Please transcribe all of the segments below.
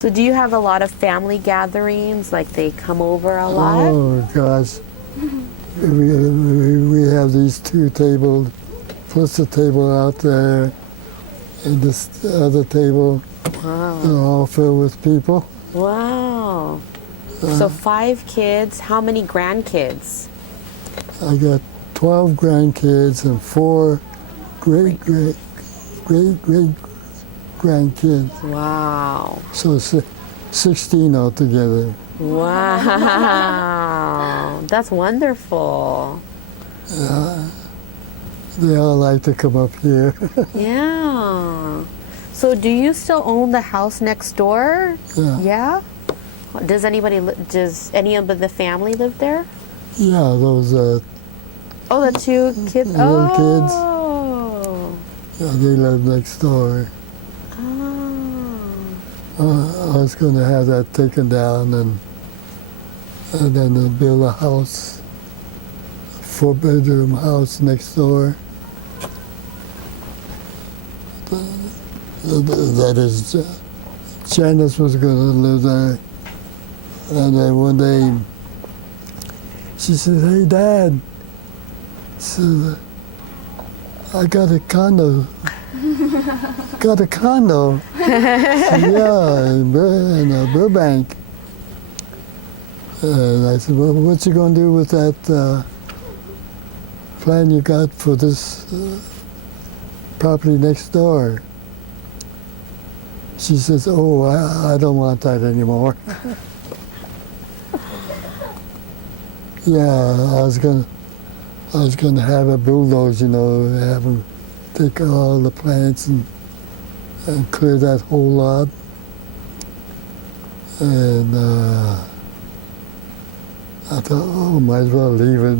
So do you have a lot of family gatherings? Like they come over a lot? Oh gosh, we have these two tables, plus a table out there, and this other table. Wow. They're all filled with people. Wow. So 5 kids. How many grandkids? I got 12 grandkids and 4 great grandkids. Wow. So 16 altogether. Wow. That's wonderful. They all like to come up here. Yeah. So do you still own the house next door? Yeah. Yeah? Does any of the family live there? Yeah, those Oh, the 2 kids? little kids. Oh. Yeah, they live next door. Oh. I was going to have that taken down and then build a house, 4-bedroom house next door. That is, Janice was going to live there. And then one day, she said, "Hey, Dad," she said, "I got a condo." Got a condo? Yeah, in Burbank. And I said, "Well, what you going to do with that plan you got for this property next door?" She says, "Oh, I don't want that anymore." Yeah, I was gonna have a bulldoze, have them take all the plants and clear that whole lot. And I thought, oh, might as well leave it.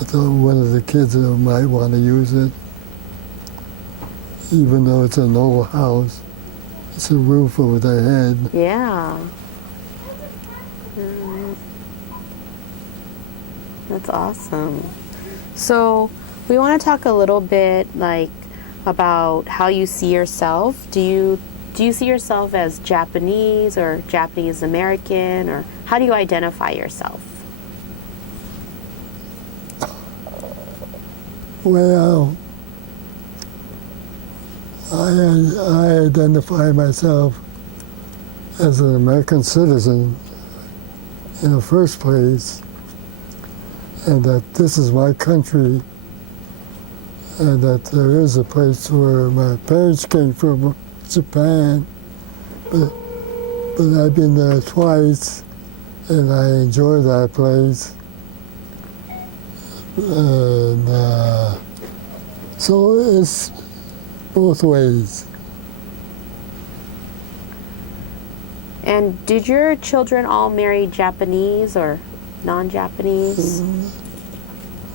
I thought one of the kids might want to use it, even though it's an old house. It's a roof over their head. Yeah. That's awesome. So we want to talk a little bit about how you see yourself. Do you see yourself as Japanese or Japanese American, or how do you identify yourself? Well, I identify myself as an American citizen in the first place, and that this is my country, and that there is a place where my parents came from, Japan, but I've been there twice, and I enjoy that place. And so it's both ways. And did your children all marry Japanese or non-Japanese?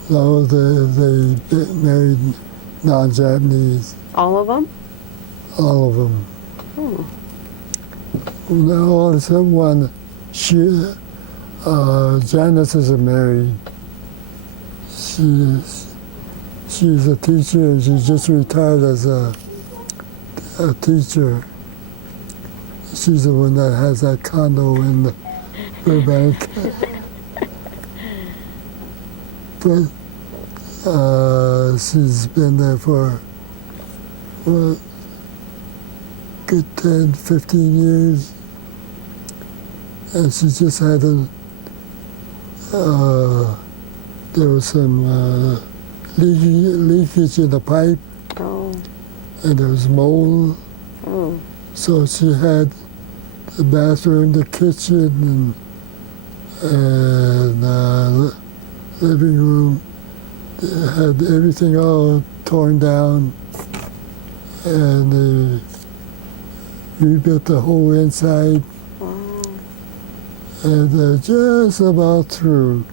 No, they married non-Japanese, All of them? all of them. Now, all except one, Janice isn't married. She's a teacher, and she just retired as a teacher. She's the one that has that condo in Burbank. But she's been there for, what, good 10, 15 years. And she just had there was some leakage in the pipe. Oh. And there was mold. Oh. So she had the bathroom, the kitchen, and living room. Had everything all torn down, and they rebuilt the whole inside. Wow. And they're just about through.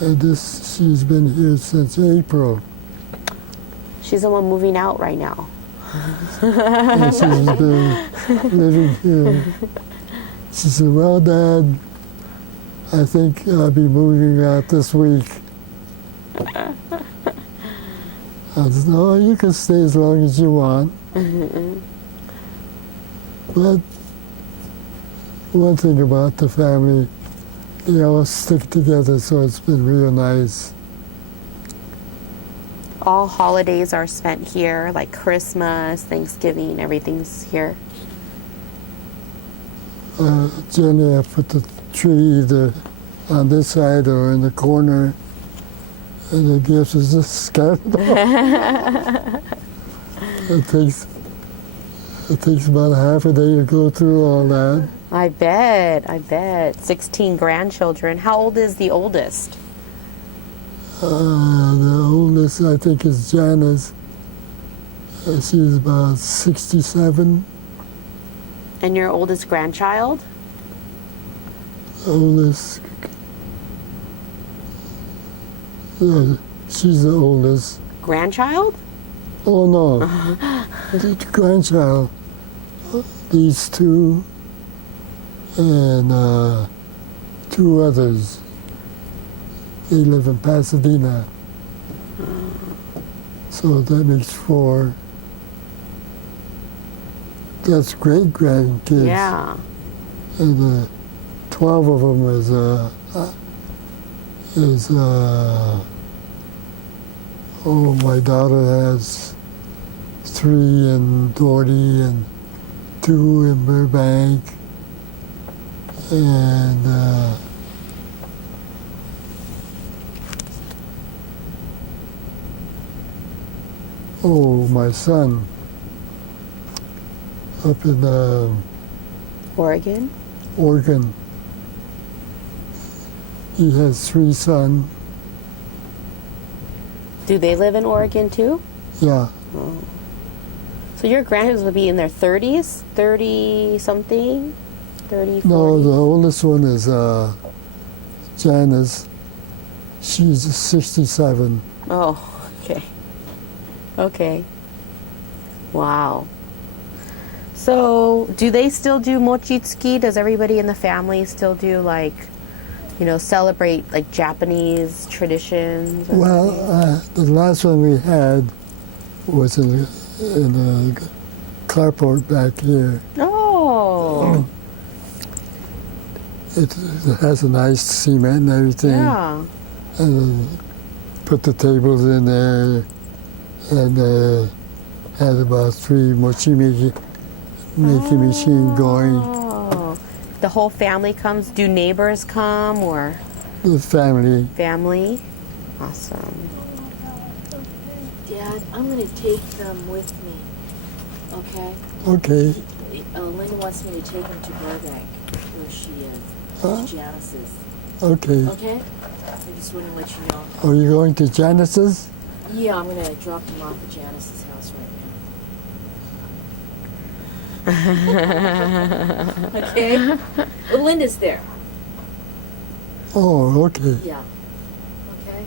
And she's been here since April. She's the one moving out right now. And she's been living here. She said, "Well, Dad, I think I'll be moving out this week." I said, "No, you can stay as long as you want." But one thing about the family, they all stick together, so it's been real nice. All holidays are spent here, like Christmas, Thanksgiving, everything's here. Generally, I put the tree either on this side or in the corner, and the gifts is just scattered off. It takes about half a day to go through all that. I bet. 16 grandchildren. How old is the oldest? The oldest, I think, is Janice. She's about 67. And your oldest grandchild? Oldest, she's the oldest. Grandchild? Oh no, the grandchild. These two and two others. They live in Pasadena. So that makes 4. That's great grandkids. Yeah. And 12 of them my daughter has 3 in Doherty and 2 in Burbank. And my son up in Oregon? Oregon. He has 3 sons. Do they live in Oregon too? Yeah. Oh. So your grandkids would be in their 30s? 30 something? 30, 40? No, the oldest one is Janice. She's 67. Oh, okay. Okay. Wow. So, do they still do mochitsuki? Does everybody in the family still do celebrate like Japanese traditions? Well, the last one we had was in a carport back here. Oh. It has a nice cement and everything. Yeah. And put the tables in there and had about 3 mochi making machine going. Oh. The whole family comes? Do neighbors come or? The family. Family? Awesome. Dad, I'm going to take them with me, okay? Okay. Linda wants me to take them to Burbank, where she is. Huh? Janice's. Okay. Okay? I just want to let you know. Are you going to Janice's? Yeah, I'm going to drop them off at Janice's house right now. Okay? Well, Linda's there. Oh, okay. Yeah. Okay?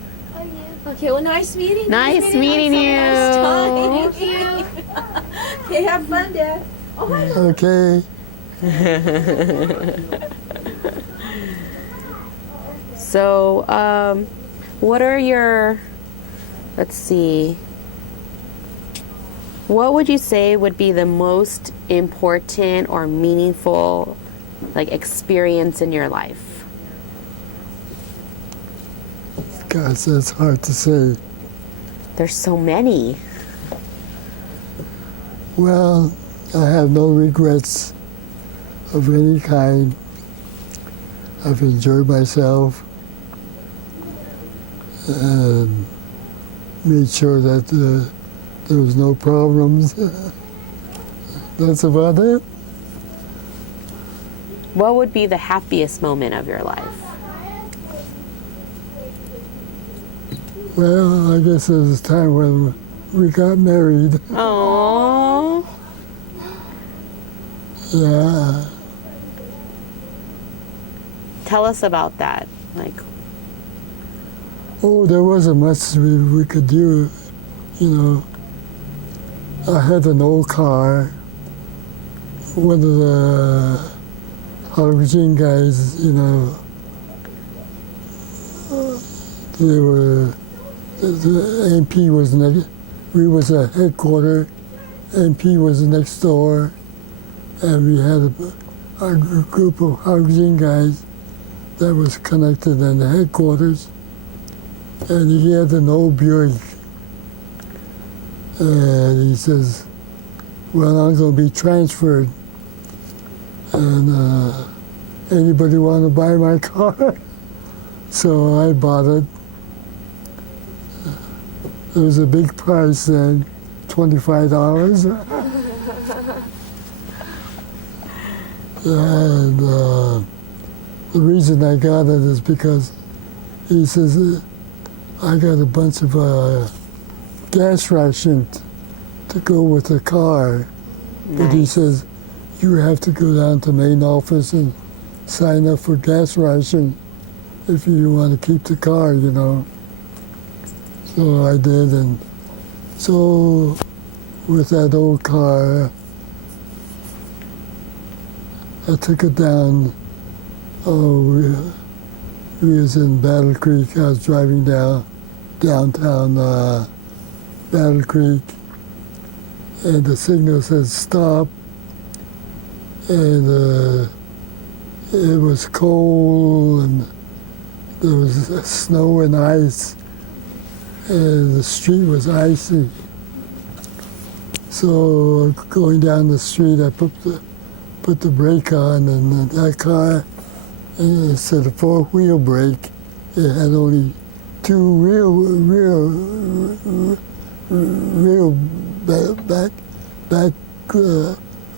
Okay, well, nice meeting you. Nice meeting you. Nice time. Thank you. Okay, have fun, Dad. Oh, hi. Okay. So, what are your, let's see, what would you say would be the most important or meaningful experience in your life? Gosh, that's hard to say. There's so many. Well, I have no regrets of any kind. I've enjoyed myself and made sure that there was no problems. That's about it. What would be the happiest moment of your life? Well, I guess there was a time when we got married. Oh. Yeah. Tell us about that. Oh, there wasn't much we could do, you know. I had an old car. One of the Harvard guys, you know, the MP was we was a headquarter, MP was next door, and we had a group of housing guys that was connected in the headquarters, and he had an old Buick. And he says, well, I'm going to be transferred, and anybody want to buy my car? So I bought it. It was a big price then, $25. And the reason I got it is because he says, I got a bunch of gas rations to go with the car. Nice. But he says, you have to go down to main office and sign up for gas ration if you want to keep the car, you know. So I did, and so with that old car, I took it down. Oh, we was in Battle Creek. I was driving downtown Battle Creek, and the signal said stop, and it was cold, and there was snow and ice, and the street was icy. So going down the street, I put the brake on, and that car, instead of four-wheel brake, it had only two real back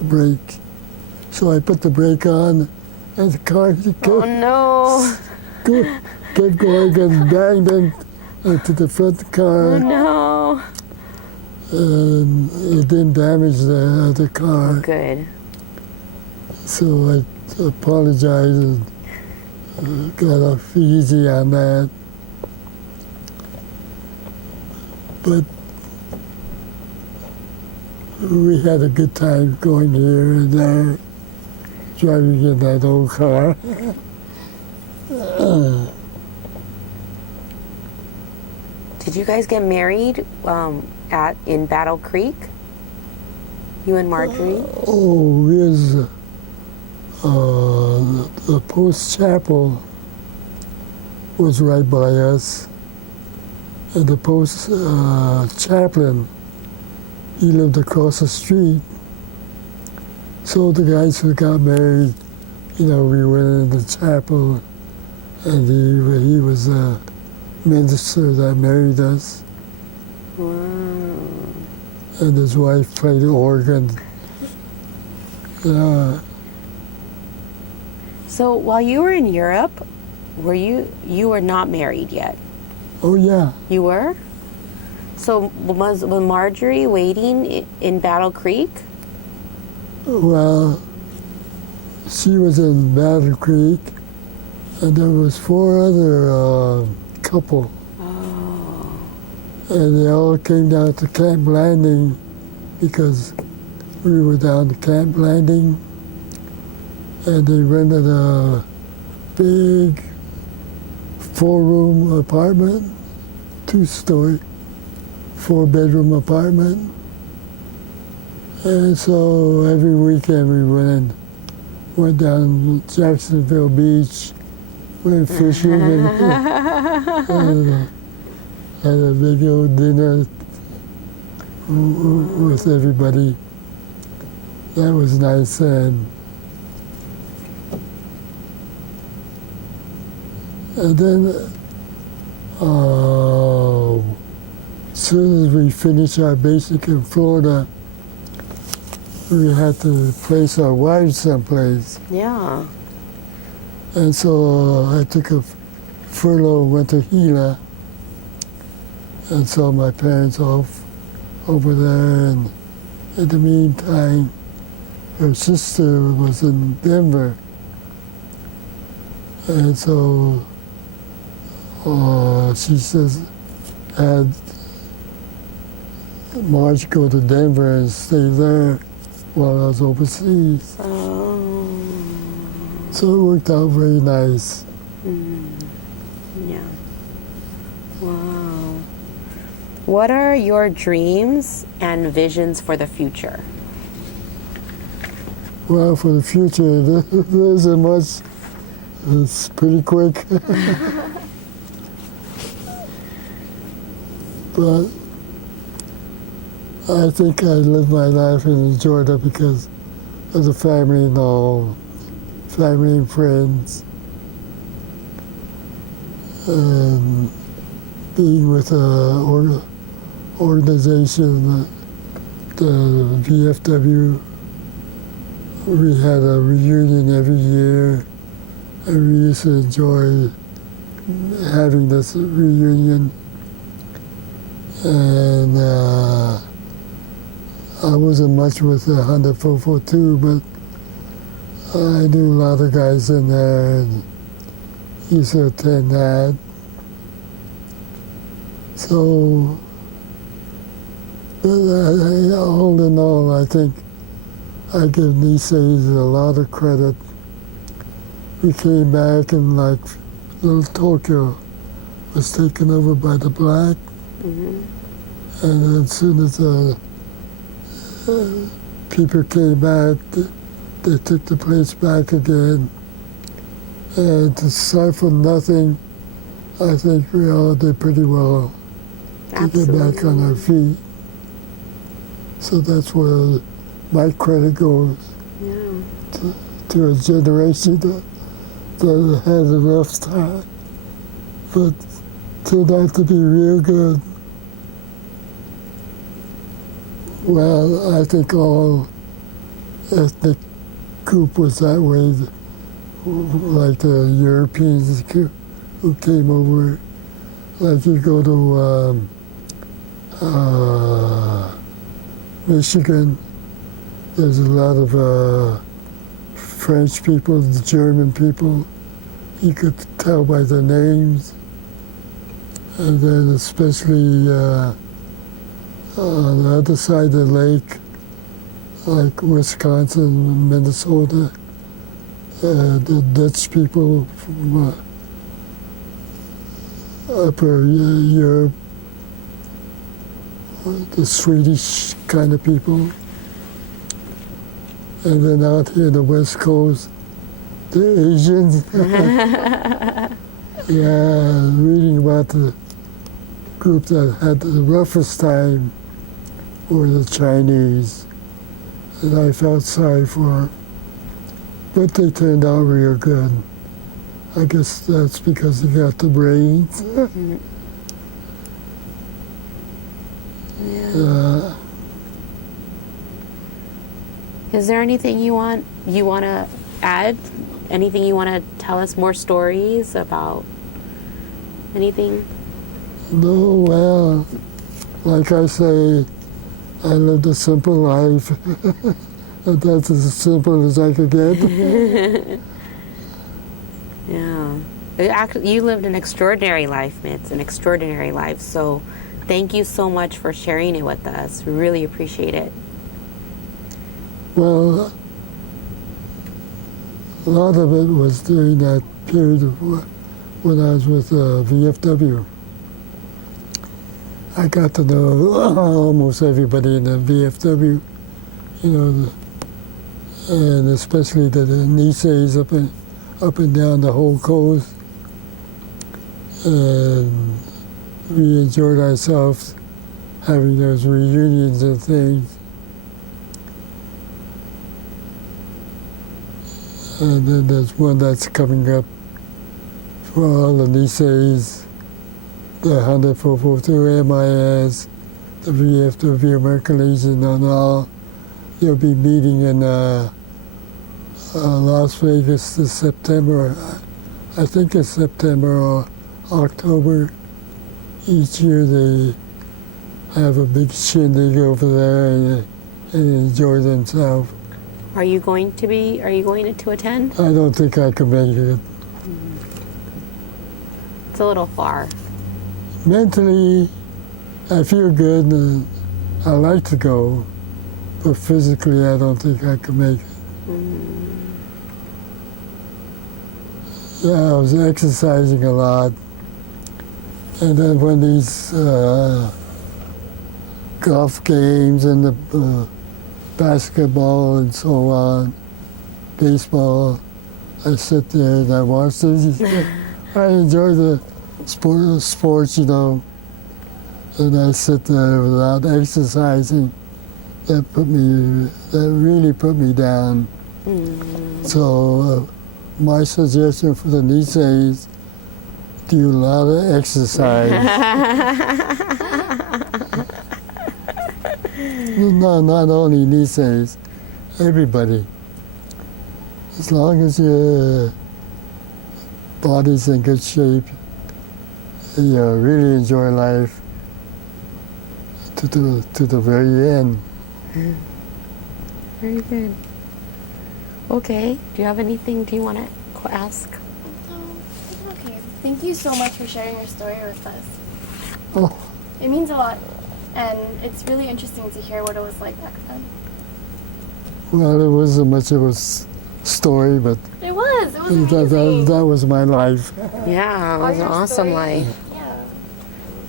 brake. So I put the brake on, and the car kept going and banged into the front car. Oh no. And it didn't damage the other car. Good. So I apologized and got off easy on that. But we had a good time going here and there, driving in that old car. Did you guys get married in Battle Creek? You and Marjorie? Oh, here's the post chapel was right by us, and the post chaplain, he lived across the street. So the guys who got married, you know, we went in the chapel, and he was a minister that married us. Wow. And his wife played the organ. So while you were in Europe, you were not married yet? Oh yeah. You were? So was Marjorie waiting in Battle Creek? Well, she was in Battle Creek, and there was 4 other couple. Oh. And they all came down to Camp Landing because we were down to Camp Landing, and they rented a big 4-room apartment, 2-story, 4-bedroom apartment. And so every weekend we went down to Jacksonville Beach, went fishing, and had a big old dinner with everybody. That was nice. And then as soon as we finished our basic in Florida, we had to place our wives someplace. Yeah. And so I took a furlough, went to Gila, and saw my parents off over there. And in the meantime, her sister was in Denver. And so she says, had Marge go to Denver and stay there while I was overseas. Oh. So it worked out very nice. Yeah. Wow. What are your dreams and visions for the future? Well, for the future, there isn't much. It's pretty quick. But I think I lived my life and enjoyed it because of the family and all, family and friends, and being with an organization, the VFW. We had a reunion every year, and we used to enjoy having this reunion. And I wasn't much with the 100-442, but I knew a lot of guys in there and used to attend that. So, all in all, I think I give Nisei's a lot of credit. We came back and like little Tokyo was taken over by the black. Mm-hmm. And as soon as people came back, they took the place back again. And to start from nothing, I think we all did pretty well to get back on our feet. So that's where my credit goes to a generation that had a rough time, but turned out to be real good. Well, I think all ethnic group was that way, like the Europeans who came over. Like you go to Michigan, there's a lot of French people, German people. You could tell by their names. And then especially on the other side of the lake, like Wisconsin, Minnesota, the Dutch people from Upper Europe, the Swedish kind of people. And then out here on the West Coast, the Asians. Yeah, reading about the group that had the roughest time were the Chinese. And I felt sorry for them. But they turned out real good. I guess that's because they got the brains. Yeah. Is there anything you want to add? Anything you want to tell us, more stories about? Anything? No, well, like I say, I lived a simple life. And that's as simple as I could get. Yeah. You lived an extraordinary life, Mitz, an extraordinary life. So thank you so much for sharing it with us. We really appreciate it. Well, a lot of it was during that period of when I was with VFW. I got to know almost everybody in the VFW, you know, and especially the Niseis up and down the whole coast. And we enjoyed ourselves having those reunions and things. And then there's one that's coming up for all the Niseis, the 100-442 MIS, the VFW American Legion, and all. They'll be meeting in Las Vegas this September. I think it's September or October. Each year they have a big shindig over there and enjoy themselves. Are you going to attend? I don't think I can make it. It's a little far. Mentally, I feel good and I like to go, but physically I don't think I can make it. Yeah, I was exercising a lot. And then when these golf games and the basketball and so on, baseball. I sit there and I watch this. I enjoy the sports, and I sit there without exercising. That really put me down. So my suggestion for the Niseis, do a lot of exercise. Not only Niseis, everybody. As long as your body's in good shape, you really enjoy life to the very end. Very good. Okay. Do you have anything you want to ask? Okay. Thank you so much for sharing your story with us. Oh, It means a lot, and it's really interesting to hear what it was like back then. well, it wasn't much of a story, but It was amazing. that was my life. Yeah, it All was an your awesome stories. life. Yeah.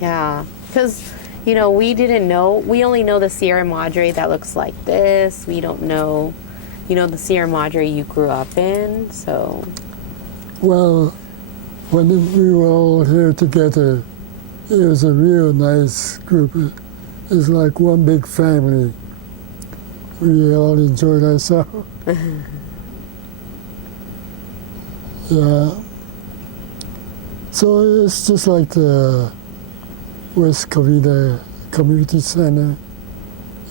Yeah, because we didn't know. We only know the Sierra Madre that looks like this. We don't know, the Sierra Madre you grew up in. So Well, when we were all here together, it was a real nice group. It was like one big family. We all enjoyed ourselves. Yeah. So it's just like the West Covina Community Center.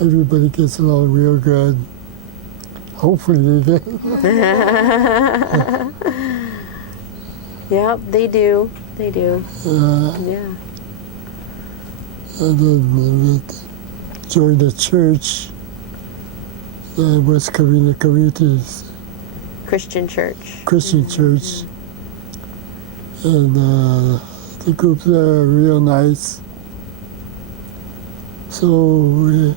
Everybody gets along real good. Hopefully they get. yep, they do. They do. Yeah. And then we joined the church, the West Covina Community Christian church. Christian Church. And the groups there are real nice. So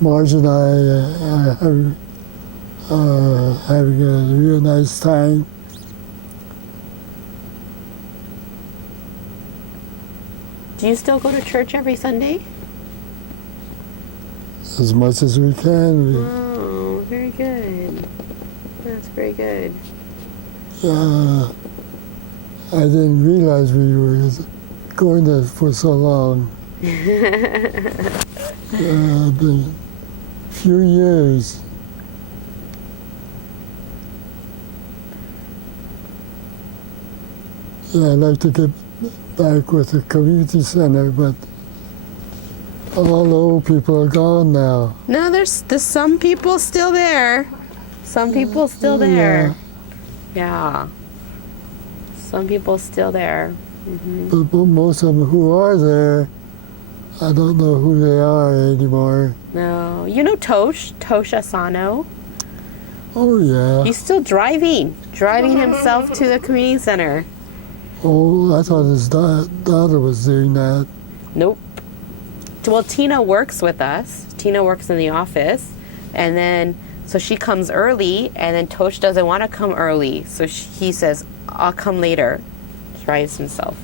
Marge and I are having a real nice time. Do you still go to church every Sunday? As much as we can. Oh, very good. That's very good. I didn't realize we were going there for so long. Been a few years. Yeah, I'd like to get back with the community center, but all the old people are gone now. No, there's some people still there. Some people still there. Yeah. Some people still there. But most of them who are there, I don't know who they are anymore. No. You know Tosh Asano? Oh, yeah. He's still driving himself to the community center. Oh, I thought his daughter was doing that. Nope. Well, Tina works with us. Tina works in the office. And then, so she comes early, and then Tosh doesn't want to come early. So he says, I'll come later. Drives himself.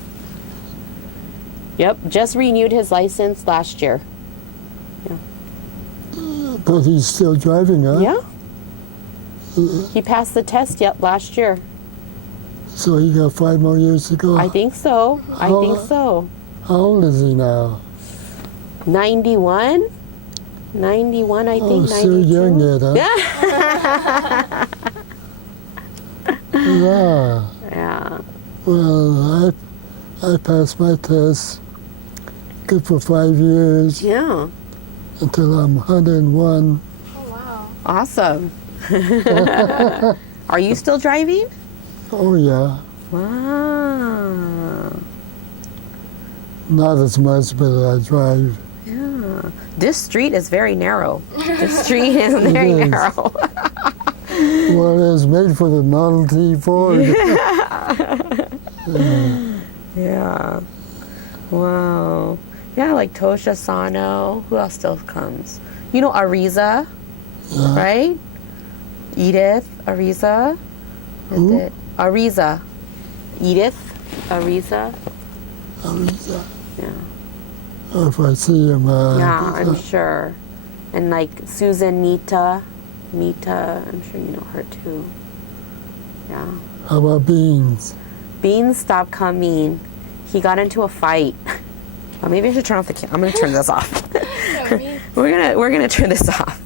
Yep, just renewed his license last year. But he's still driving, huh? Yeah. He passed the test, last year. So he got 5 more years to go. I think so. I think so. How old is he now? 91? 91, I think. Oh, 92. still young yet, huh? Yeah. Yeah. Well, I passed my test, good for 5 years, Yeah. until I'm 101. Oh, wow. Awesome. Are you still driving? Oh, yeah. Wow. Not as much, but I drive. Yeah. This street is very narrow. This street is very is. narrow. Well, it was made for the Model T Ford. Yeah. Wow. Yeah, like Tosha Sano. Who else still comes? You know Ariza, Yeah. right? Edith Ariza. Who? Ariza. Edith Ariza. Yeah. If I see him, Yeah, I'm sure. And like Susan Nita. Mita, I'm sure you know her too. Yeah. How about Beans? Beans stopped coming. He got into a fight. Oh, maybe I should turn off the camera. I'm gonna turn this off. No, me. We're gonna turn this off.